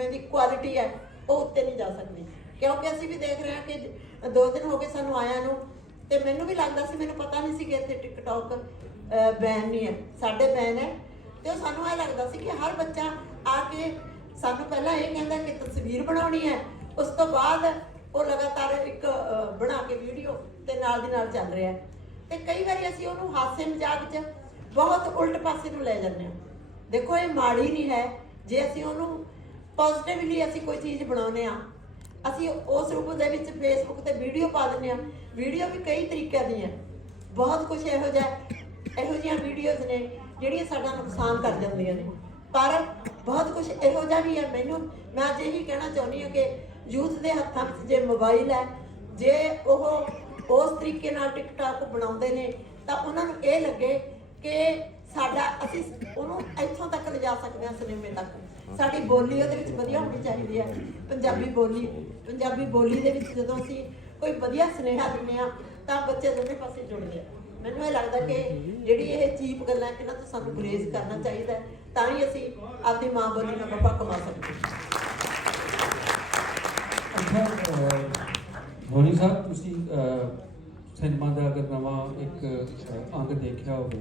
ਜਿਵੇਂ ਦੀ ਕੁਆਲਿਟੀ ਹੈ ਉਹ ਉੱਤੇ ਨਹੀਂ ਜਾ ਸਕਦੀ, ਕਿਉਂਕਿ ਅਸੀਂ ਵੀ ਦੇਖ ਰਹੇ ਹਾਂ ਕਿ 2 ਦਿਨ ਹੋ ਗਏ ਸਾਨੂੰ ਆਇਆਂ ਨੂੰ, ਤੇ ਮੈਨੂੰ ਵੀ ਲੱਗਦਾ ਸੀ, ਮੈਨੂੰ ਪਤਾ ਨਹੀਂ ਸੀ ਕਿ ਇੱਥੇ ਟਿਕਟੌਕ ਬੈਨ ਨਹੀਂ ਹੈ, ਸਾਡੇ ਬੈਨ ਹੈ। ਤੇ ਸਾਨੂੰ ਇਹ ਲੱਗਦਾ ਸੀ ਕਿ ਹਰ ਬੱਚਾ ਆ ਕੇ ਸਾਨੂੰ ਪਹਿਲਾਂ ਇਹ ਕਹਿੰਦਾ ਕਿ ਤਸਵੀਰ ਬਣਾਉਣੀ ਹੈ, ਉਸ ਤੋਂ ਬਾਅਦ ਉਹ ਲਗਾਤਾਰ ਇੱਕ ਬਣਾ ਕੇ ਵੀਡੀਓ ਤੇ ਨਾਲ ਦੀ ਨਾਲ ਚੱਲ ਰਿਹਾ। ਤੇ ਕਈ ਵਾਰੀ ਅਸੀਂ ਉਹਨੂੰ ਹਾਸੇ ਮਜ਼ਾਕ 'ਚ ਬਹੁਤ ਉਲਟ ਪਾਸੇ ਨੂੰ ਲੈ ਜਾਂਦੇ ਹਾਂ। ਦੇਖੋ ਇਹ ਮਾੜੀ ਨਹੀਂ ਹੈ, ਜੇ ਅਸੀਂ ਉਹਨੂੰ ਪੋਜ਼ਿਟਿਵਲੀ ਅਸੀਂ ਕੋਈ ਚੀਜ਼ ਬਣਾਉਂਦੇ ਹਾਂ, ਅਸੀਂ ਉਸ ਰੂਪ ਦੇ ਵਿੱਚ ਫੇਸਬੁੱਕ ਤੇ ਵੀਡੀਓ ਪਾ ਦਿੰਦੇ ਹਾਂ। ਵੀਡੀਓ ਵੀ ਕਈ ਤਰੀਕਿਆਂ ਦੀਆਂ, ਬਹੁਤ ਕੁਝ ਇਹੋ ਜਿਹੀਆਂ ਵੀਡੀਓਜ਼ ਨੇ ਜਿਹੜੀਆਂ ਸਾਡਾ ਨੁਕਸਾਨ ਕਰ ਜਾਂਦੀਆਂ ਨੇ, ਪਰ ਬਹੁਤ ਕੁਝ ਇਹੋ ਜਿਹਾ ਵੀ ਹੈ। ਮੈਂ ਅੱਜ ਇਹੀ ਕਹਿਣਾ ਚਾਹੁੰਦੀ ਹਾਂ ਕਿ ਯੂਥ ਦੇ ਹੱਥਾਂ ਵਿੱਚ ਜੇ ਮੋਬਾਈਲ ਹੈ, ਜੇ ਉਹ ਉਸ ਤਰੀਕੇ ਨਾਲ ਟਿਕਟੌਕ ਬਣਾਉਂਦੇ ਨੇ ਤਾਂ ਉਹਨਾਂ ਨੂੰ ਇਹ ਲੱਗੇ ਕਿ ਅਸੀਂ ਉਹਨੂੰ ਇੱਥੋਂ ਤੱਕ ਲਿਜਾ ਸਕਦੇ ਹਾਂ, ਸਿਨੇਮੇ ਤੱਕ। ਸਾਡੀ ਬੋਲੀ ਉਹਦੇ ਵਿੱਚ ਵਧੀਆ ਹੋਣੀ ਚਾਹੀਦੀ ਹੈ, ਪੰਜਾਬੀ ਬੋਲੀ ਦੇ ਵਿੱਚ ਜਦੋਂ ਅਸੀਂ ਕੋਈ ਵਧੀਆ ਸੁਨੇਹਾ ਦਿੰਦੇ ਹਾਂ ਤਾਂ ਬੱਚੇ ਦੋਵੇਂ ਪਾਸੇ ਜੁੜਦੇ ਆ। ਮੈਨੂੰ ਇਹ ਲੱਗਦਾ ਕਿ ਜਿਹੜੀ ਇਹ ਚੀਪ ਗੱਲਾਂ ਇਹਨਾਂ ਤੋਂ ਸਾਨੂੰ ਗੁਰੇਜ਼ ਕਰਨਾ ਚਾਹੀਦਾ, ਤਾਂ ਹੀ ਅਸੀਂ ਆਪਣੀ ਮਾਂ ਬੋਲੀ ਨਾਲ ਬੱਬਾ ਕਮਾ ਸਕਦੇ ਹਾਂ। ਧੋਨੀ ਸਾਹਿਬ, ਤੁਸੀਂ ਸਿਨੇਮਾ ਦਾ ਅਗਰ ਨਵਾਂ ਇੱਕ ਅੰਗ ਦੇਖਿਆ ਹੋਵੇ